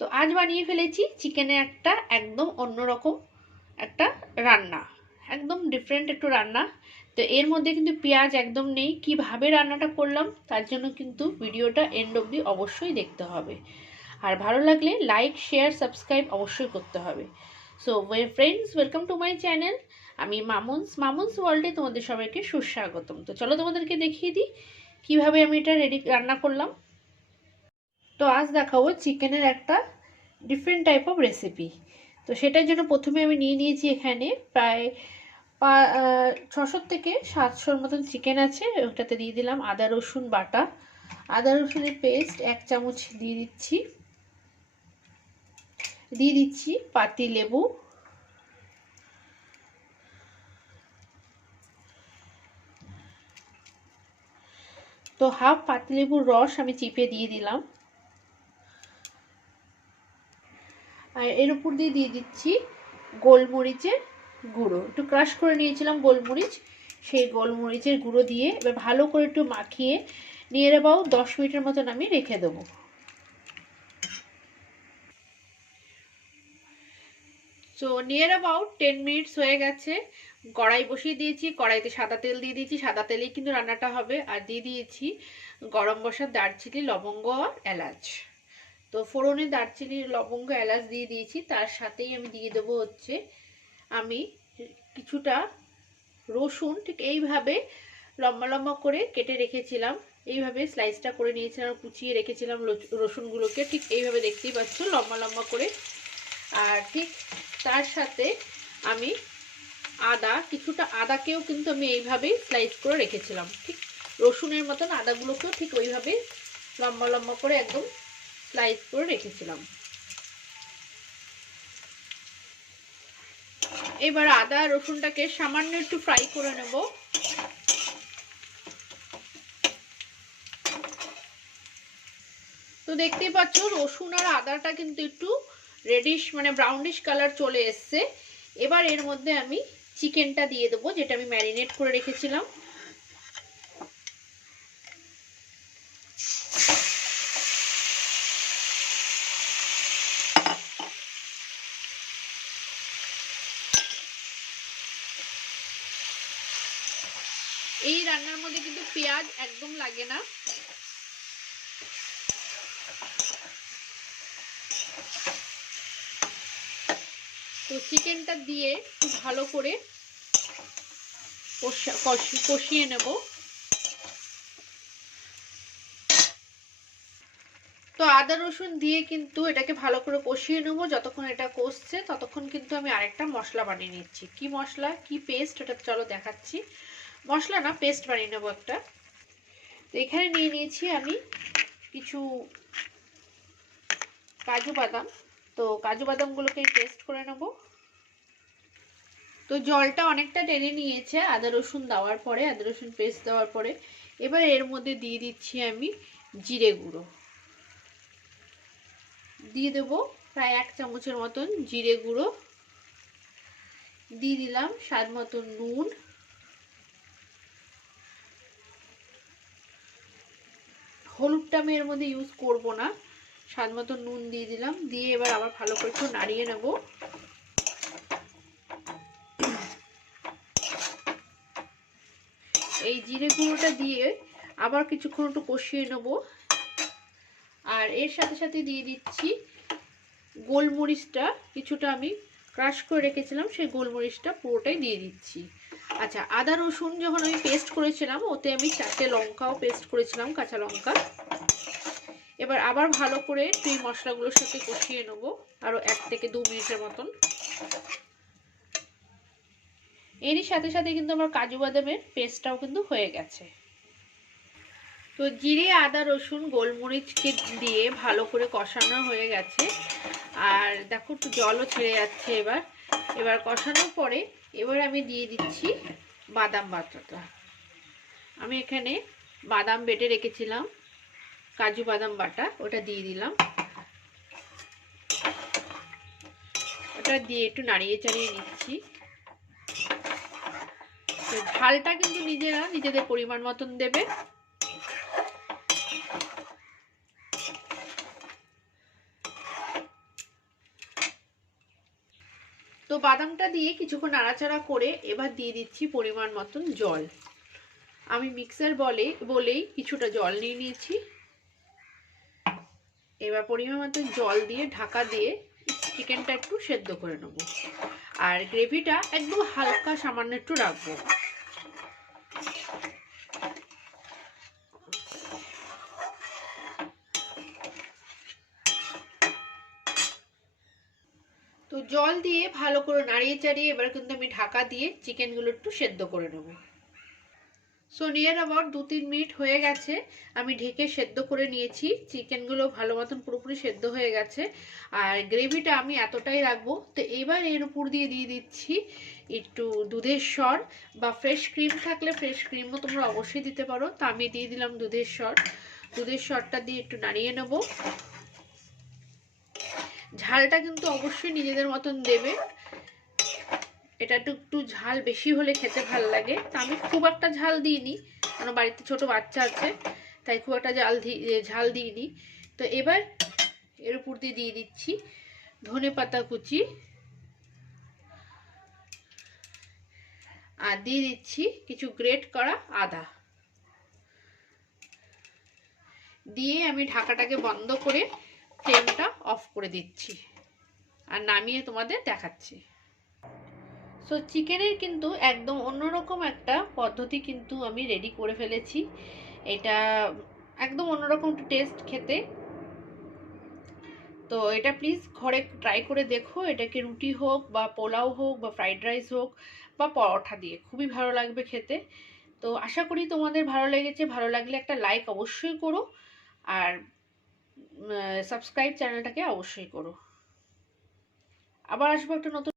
তো আজ বানিয়ে ফেলেছি চিকেনের একটা একদম অন্যরকম একটা রান্না, একদম ডিফারেন্ট একটু রান্না। তো এর মধ্যে কিন্তু পেঁয়াজ একদম নেই। কিভাবে রান্নাটা করলাম তার জন্য কিন্তু ভিডিওটা এন্ড অবধি অবশ্যই দেখতে হবে। আর ভালো লাগলে লাইক শেয়ার সাবস্ক্রাইব অবশ্যই করতে হবে। So friends, welcome to my channel. আমি মামুনস ওয়ার্ল্ডে তোমাদের সবাইকে সুস্বাগতম। তো চলো তোমাদেরকে দেখিয়ে দিই কিভাবে আমি এটা রান্না করলাম। তো আজ দেখাবো চিকেনের একটা ডিফারেন্ট টাইপ অফ রেসিপি। তো সেটার জন্য প্রথমে আমি নিয়ে নিয়েছি এখানে প্রায় 600 থেকে 700 মতন চিকেন আছে। ওটাতে দিয়ে দিলাম আদা রসুন বাটা, আদা রসুনের পেস্ট 1 চামচ দিয়ে দিচ্ছি পাতি লেবু, তো হাফ পাতি লেবুর রস আমি চিপে দিয়ে দিলাম। আর এর উপর দিয়ে দিচ্ছি গোলমরিচের গুঁড়ো, একটু ক্রাশ করে নিয়েছিলাম গোলমরিচ, সেই গোলমরিচের গুঁড়ো দিয়ে এবার ভালো করে একটু মাখিয়ে নিয়ে নেবো। 10 মিনিটের মতন আমি রেখে দেবো। সো নিয়ার অ্যাবাউট 10 মিনিটস হয়ে গেছে। কড়াই বসিয়ে দিয়েছি, কড়াইতে সাদা তেল দিয়ে দিয়েছি, সাদা তেলেই কিন্তু রান্নাটা হবে। আর দিয়ে দিয়েছি গরম মশলা, দারচিনি, লবঙ্গ আর এলাচ। তো ফোড়নে দারচিনি লবঙ্গ এলাচ দিয়ে দিয়েছি। তার সাথেই আমি দিয়ে দেবো হচ্ছে আমি কিছুটা রসুন, ঠিক এইভাবে লম্বা লম্বা করে কেটে রেখেছিলাম, এইভাবে স্লাইসটা করে নিয়েছিলাম, কুচিয়ে রেখেছিলাম রসুনগুলোকে, ঠিক এইভাবে দেখতেই পাচ্ছ লম্বা লম্বা করে। আর ঠিক তার সাথে আমি কিছুটা আদাকেও কিন্তু আমি এইভাবেই স্লাইস করে রেখেছিলাম, ঠিক রসুনের মতন আদাগুলোকেও ঠিক ওইভাবে লম্বা লম্বা করে একদম স্লাইস করে রেখেছিলাম। এবার আদা রসুনটাকে সামান্য একটু ফ্রাই করে নেব। তো দেখতেই পাচ্ছ রসুন আর আদাটা কিন্তু একটু রেডিশ মানে ব্রাউনিশ কালার চলে এসছে। এবার এর মধ্যে আমি চিকেনটা দিয়ে দেবো, যেটা আমি ম্যারিনেট করে রেখেছিলাম। এই রান্নার মধ্যে কিন্তু পেঁয়াজ একদম লাগে না। তো চিকেনটা দিয়ে খুব ভালো করে কষিয়ে নেব। তো আদা রসুন দিয়ে কিন্তু এটাকে ভালো করে কষিয়ে নেবো। যতক্ষণ এটা কষছে ততক্ষণ কিন্তু আমি আরেকটা মশলা বানিয়ে নিচ্ছি। কি মশলা, কি পেস্ট, ওটা চলো দেখাচ্ছি। মশলা না, পেস্ট বানিয়ে নেবো একটা। তো এখানে নিয়ে নিয়েছি আমি কিছু কাজু বাদাম। তো কাজু বাদামগুলোকে পেস্ট করে নেব। তো জলটা অনেকটা টেনে নিয়েছে আদা রসুন দেওয়ার পরে, আদা রসুন পেস্ট দেওয়ার পরে। এবার এর মধ্যে দিয়ে দিচ্ছি আমি জিরে গুঁড়ো, দিয়ে দেবো প্রায় 1 চামচের মতন জিরে গুঁড়ো, দিয়ে দিলাম স্বাদ মতন নুন, হলুদটা আমি এর মধ্যে ইউজ করব না, স্বাদ মতন নুন দিয়ে দিলাম। দিয়ে এবার আবার ভালো করে একটু নাড়িয়ে নেব। এই জিরে গুঁড়োটা দিয়ে আবার কিছুক্ষণ একটু কষিয়ে নেব। আর এর সাথে সাথে দিয়ে দিচ্ছি গোলমরিচটা, কিছুটা আমি ক্রাশ করে রেখেছিলাম, সেই গোলমরিচটা পুরোটাই দিয়ে দিচ্ছি। আচ্ছা, আদা রসুন যখন আমি পেস্ট করেছিলাম ওতে আমি 4টে লঙ্কাও পেস্ট করেছিলাম, কাঁচা লঙ্কা। এবার আবার ভালো করে এই মশলাগুলোর সাথে কষিয়ে নেব আরও 1 থেকে 2 মিনিটের মতন। এরই সাথে সাথে কিন্তু আমার কাজু বাদামের পেস্টটাও কিন্তু হয়ে গেছে। তো জিরে আদা রসুন গোলমরিচকে দিয়ে ভালো করে কষানো হয়ে গেছে। আর দেখো একটু জলও ছেড়ে যাচ্ছে। এবার কষানোর পরে এবার আমি দিয়ে দিচ্ছি বাদাম বাটাটা। আমি এখানে বাদাম বেটে রেখেছিলাম, কাজু বাদাম বাটা, ওটা দিয়ে দিলাম। ওটা দিয়ে একটু নাড়িয়ে চাড়িয়ে নিচ্ছি। ঝালটা কিন্তু নিজেরা নিজেদের পরিমাণ মতন দেবে। তো বাদামটা দিয়ে কিছুক্ষণ নাড়াচাড়া করে এবার দিয়ে দিচ্ছি পরিমাণ মতন জল। আমি মিক্সার বলেই কিছুটা জল নিয়ে নিয়েছি। এবার পরিমাণ মতন জল দিয়ে ঢাকা দিয়ে চিকেনটা একটু সেদ্ধ করে নেব। আর গ্রেভিটা একদম হালকা সামান্য একটু রাখবো। তো জল দিয়ে ভালো করে নাড়িয়ে চাড়িয়ে এবার কিন্তু আমি ঢাকা দিয়ে চিকেনগুলো একটু সেদ্ধ করে নেব। সো নিয়ার অ্যাবাউট 2-3 মিনিট হয়ে গেছে, আমি ঢেকে সেদ্ধ করে নিয়েছি। চিকেনগুলো ভালো মতন পুরোপুরি সেদ্ধ হয়ে গেছে। আর গ্রেভিটা আমি এতটাই রাখবো। তো এবার এর উপর দিয়ে দিচ্ছি একটু দুধের স্বর, বা ফ্রেশ ক্রিম থাকলে ফ্রেশ ক্রিমও তোমরা অবশ্যই দিতে পারো। তো আমি দিয়ে দিলাম দুধের স্বর। দুধের স্বরটা দিয়ে একটু নাড়িয়ে নেব। ঝালটা কিন্তু অবশ্যই নিজেদের মতন দেবে। এটা একটু ঝাল বেশি হলে খেতে ভালো লাগে। তো আমি খুব একটা ঝাল দিইনি, কারণ বাড়িতে ছোট বাচ্চা আছে, তাই খুব একটা ঝাল দিইনি। তো এবার এর উপর দিয়ে দিচ্ছি ধনেপাতা কুচি, আর দিয়ে দিচ্ছি কিছু গ্রেট করা আদা। দিয়ে আমি ঢাকাটাকে বন্ধ করে ফ্লেমটা অফ করে দিচ্ছি আর নামিয়ে তোমাদের দেখাচ্ছি। সো চিকেনের কিন্তু একদম অন্যরকম একটা পদ্ধতি কিন্তু আমি রেডি করে ফেলেছি। এটা একদম অন্যরকম টেস্ট খেতে। তো এটা প্লিজ ঘরে ট্রাই করে দেখো। এটাকে রুটি হোক বা পোলাও হোক বা ফ্রাইড রাইস হোক বা পরোটা দিয়ে খুবই ভালো লাগবে খেতে। তো আশা করি তোমাদের ভালো লেগেছে। ভালো লাগলে একটা লাইক অবশ্যই করো, আর সাবস্ক্রাইব চ্যানেলটাকে অবশ্যই করো। আবার আসবো একটা নতুন